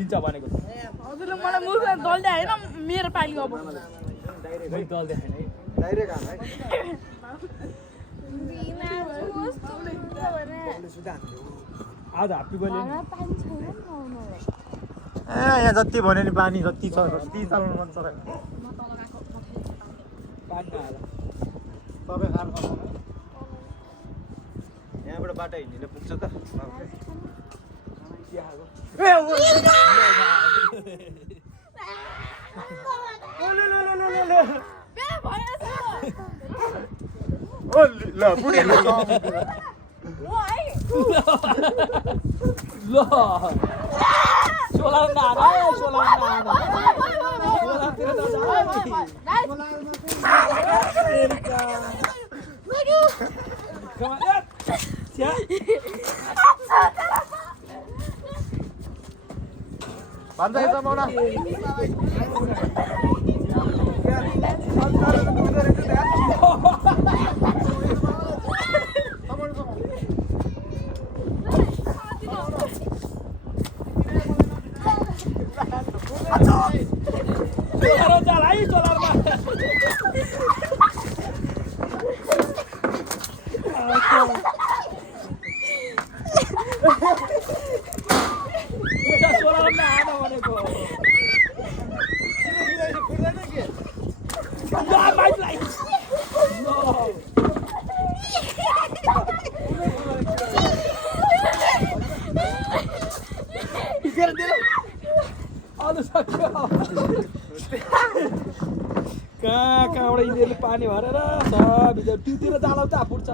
दिन्छ भनेको हजुरले मलाई मुख दल्दै हैन मेरो पाली अब डाइरेक्ट दल देखाइन है डाइरेक्ट हान है आज हाप्पी गले यहाँ जति भन्यो नि पानी जति छ जति चलाउनु मन छ र पानी नहाल सबै खान यहाँबाट बाटो हिँडेर पुग्छ त ल पुग्यो ल सोलार नहाल सोलार नहाल सोलारतिर भन्छ जमाउन सोलार जाल है सोलारमा सोलार नहाल भनेको कहाँबाट यिनीहरूले पानी भरेर सब त्योतिर जालौ त फुट्छ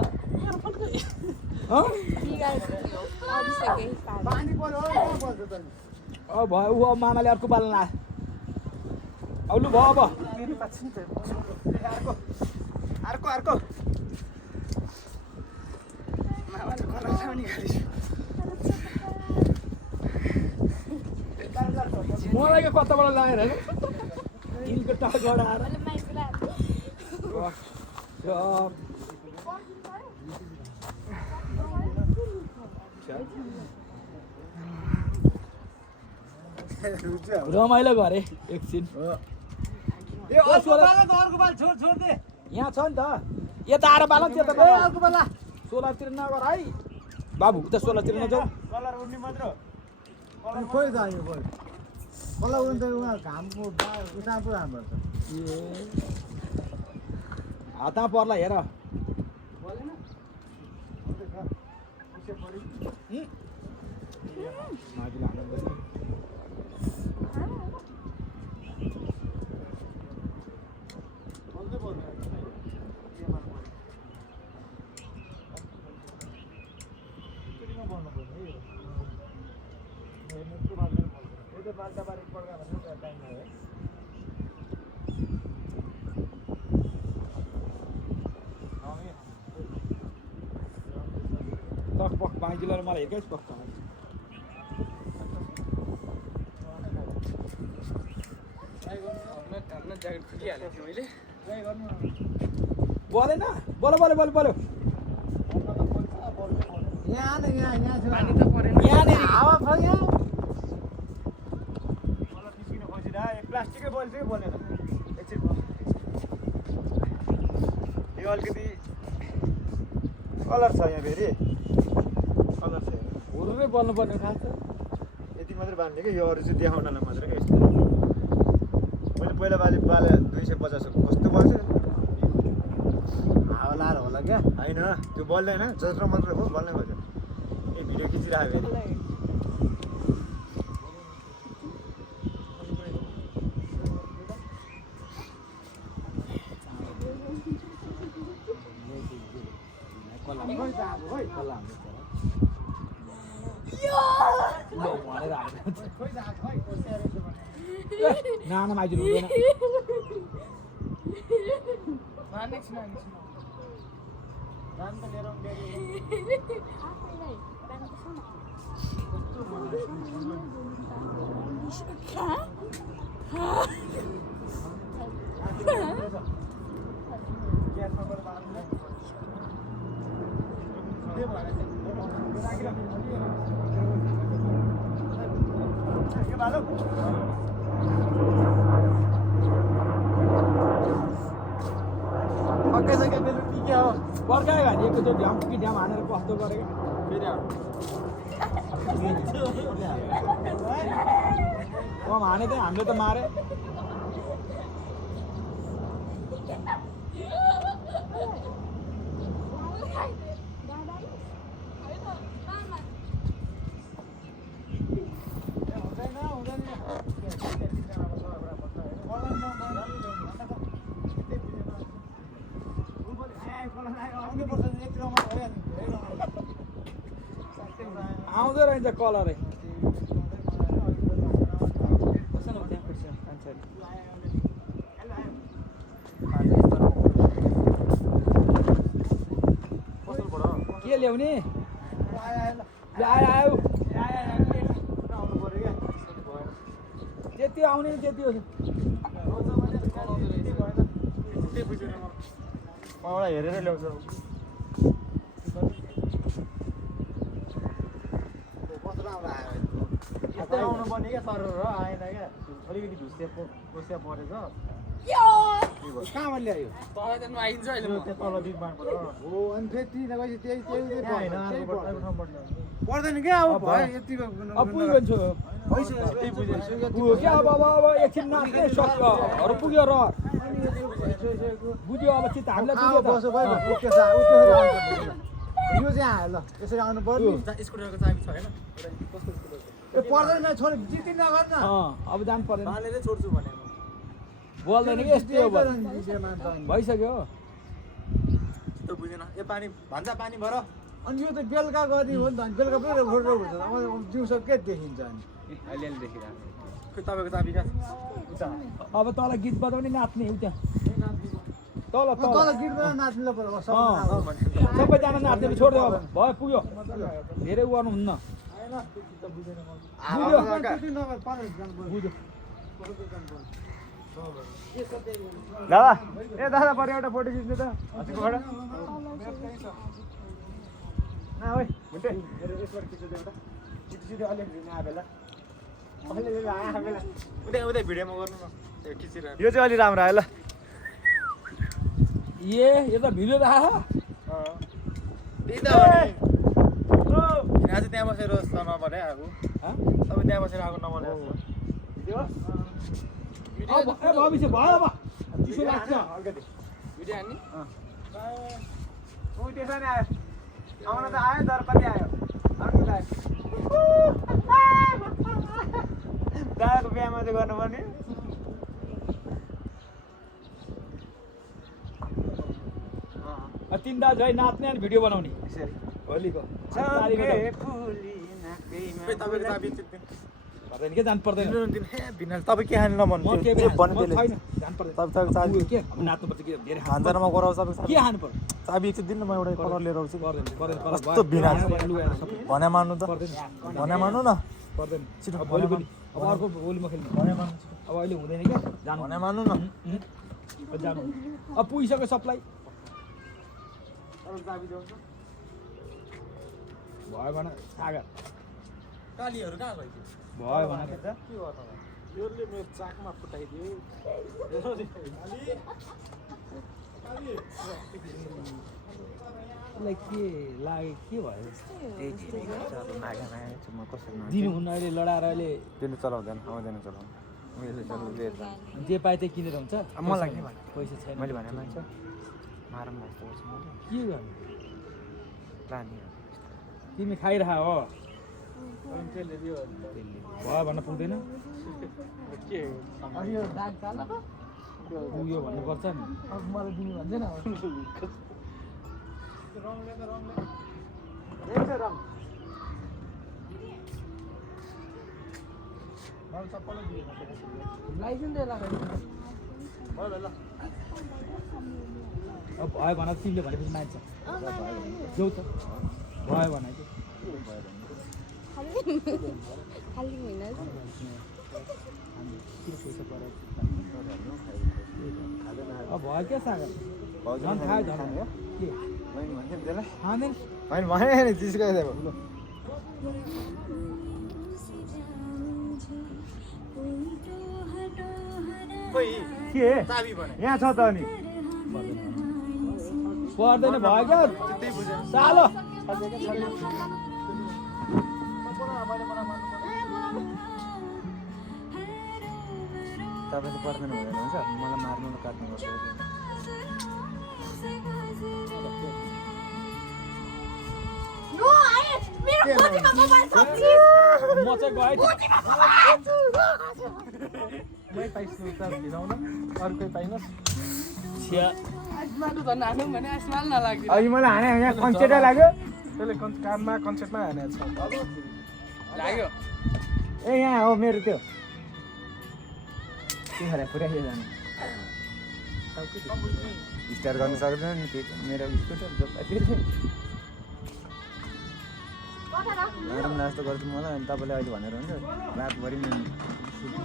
भयो ऊ अब मामाले अर्को बाल्न ला अब लु भयो अब अर्को अर्को मलाई कताबाट लागेर होइन यिनको टाढा आएर रमाइलो गरे एकछिन यहाँ छ नि त यता आएर बाल त्यता सोलरतिर नगर है बाबु उता सोलरतिर नजाऊ खोइ जायो कसलाई उनी त उहाँ घामको उता पो जानुपर्छ हातमा पर्ला हेर टकपक बाँकिलोले मलाई हेर्कै पक्क बोलेन बोलो बोलो बोलो बोलो प्लास्टिकै बोल्छ कि बोलेन एकछिन यो अलिकति कलर छ यहाँ फेरि कलर छ हुरुरै बोल्नुपर्ने थाहा छ यति मात्रै बाल्ने कि यो अरू चाहिँ देखाउनलाई मात्रै क्या यस्तो मैले पहिला बाले 250 कस्तो बल्छ हावा लाएर होला क्या होइन त्यो बल्दैन जत्र मात्र हो बल्नै भन्छ ए भिडियो खिचिरहेको फेरि नाना माइजु हुँदैन भालो पक्काइसक्यो बेलुकी के हो बर्खायो भने एकचोटि ढ्याम कि ढ्याम हानेर कस्तो गरेको फेरि कम हाने त हामीले त मारे आउँदो रहेछ कलरै के ल्याउने आयो त्यति आउने त्यति हो मलाई हेरेर ल्याउँछ यस्तै आउनु पर्ने क्या सर र आएन क्या अलिकति घुसिया परेछ कहाँबाट ल्यायो त्यो तल बिचमा हो अनि फेरि ती नभएपछि त्यही पर्दैन क्या अब भयो यति अब पुग्यो क्या अब एकछिन नाच्ने सकहरू पुग्यो र बुझ्यो अब चित्त हामीलाई पुग्यो त यो चाहिँ आयो ल यसरी आउनु पर्ने स्कुटरको चाबी छ होइन पर्दैन छोड जिति नगर न अब जानु पर्दैन बालेरै छोड्छु भने बोल्दैन कि यस्तै हो भइसक्यो त्यो बुझेन यो पानी भान्जा पानी भर अनि यो त बेलुका गर्ने हो नि त अनि बेलुका पुरै रोड हुन्छ अब दिउँसो के देखिन्छ अनि अलिअलि देखिरहेको तपाईँको चाबी कहाँ छ अब तल गीत बजाउने नाच्ने उता तल तल तल गीतमा नाच्नु पर्छ सबैजना नाच्ने छोड्यो अब भयो पुग्यो धेरै गर्नुहुन्न बुझ्यो दादा ए दादा पऱ्यो एउटा फोटो खिच्नु त हसीकोबाट न ओइ मुन्टे मेरो यसबाट खिच्नु एउटा सिधै अलिअलि नआए बेला अलिअलि आए बेला उतै भिडियोमा गर्नु न खिचिरहेको यो चाहिँ अलि राम्रो आयो ल यो त भिडियो राख त्यही त आज त्यहाँ बसेर नभने आएको तपाईँ त्यहाँ बसेर आएको नभने भविष्य भयो अब चिसो लाग्छ भिडियो हान्ने त्यसो नै आयो आउन त आयो तर कति आयो अर्को आयो दादाको बिहामा चाहिँ गर्नुपर्ने तिन दाजु है नाच्ने अनि भिडियो बनाउने होलीको पर्दैन के जानु पर्दैन तपाईँ के हाल्नु नभन्नु म के छैन जानु पर्दैन के नाच्नुपर्छ कि धेरै हान्जारमा गराउँछ के हान्नु पर्छ चाबी एकचोटि दिनु न म एउटा कलर लिएर आउँछु कस्तो बिना भने मान्नु त भने मान्नु न पर्दैन छिटो भोलि पनि अब अर्को होलीमा खेल्नु भने मान्नु अब अहिले हुँदैन क्या जानु भने मान्नु न जानु अब पुगिसक्यो सप्लाई भयो भने सागर कालीहरू कहाँ गयो भयो भने योले मेरो चाकमा फुटाइदियो उसलाई के लाग्यो के भयो दिनुहुन्न अहिले लडाएर अहिले त्यसले चलाउँदैन आउँदैन चलाउनु मैले चलाउँदै जे पाए त्यही किनेर हुन्छ मलाई के पैसा छैन मैले भने मान्छ मारम जस्तो गर्छु मैले के गर्नु लाने तिमी खाइरह हो भयो भन्न पुग्दैन पुग्यो भन्नुपर्छ नि मलाई दिनु भन्दैन अब भयो भन तिमीले भनेपछि मान्छ जाऊ त भयो भने अब भयो क्या सागर झन् खायो झन् के खाँदैन होइन भने नि जिस्कायो खोइ के चाबी भने यहाँ छ त अनि पर्दैन भयो क्या त्यही बुझेँ सालो तपाईँले पर्दैन भनेर हुन्छ मलाई मार्नु र काट्नु पर्छ नो आए मेरो गोजीमा मोबाइल छ प्लिज म चाहिँ गएँ गोजीमा मोबाइल छु मै पाइस्नु त भिराउन अर्कै पाइनस् आसमानु त नानु भने आसमान नलाग्यो अघि मलाई हाने यहाँ कन्सेटै लाग्यो त्यसले कानमा कन्सेप्टमा हानेको छ लाग्यो ए यहाँ हो मेरो त्यो के खरा पुरै जानु स्टार्ट गर्न सक्दैन नि त्यो मेरो स्कुटर जस्तो गर्छु मलाई अनि तपाईँले अहिले भनेर हुन्छ रातभरि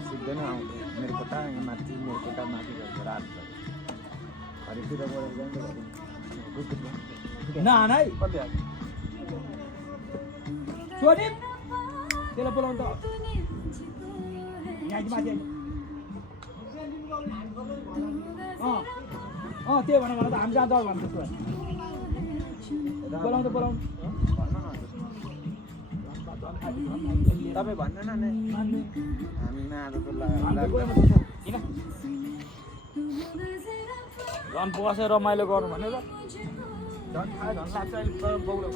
सुत्दैन आउँछ मेरो कोठा यहाँ माथि मेरो कोठा माथि गर्छ रात हरेकतिर गएर जान्छ नहान है कसले हाल्यो छोडी त्यसलाई बोलाउनु त यहाँ माथि त्यही भनेर त हामी जान्छ भन्नु बोलाउनु त बोलाउनु तपाईँ भन्नु न हामीमा आज त किन झन् बसेर रमाइलो गर्नु भनेर झन् खायो झन् लाग्छ अहिले बौलो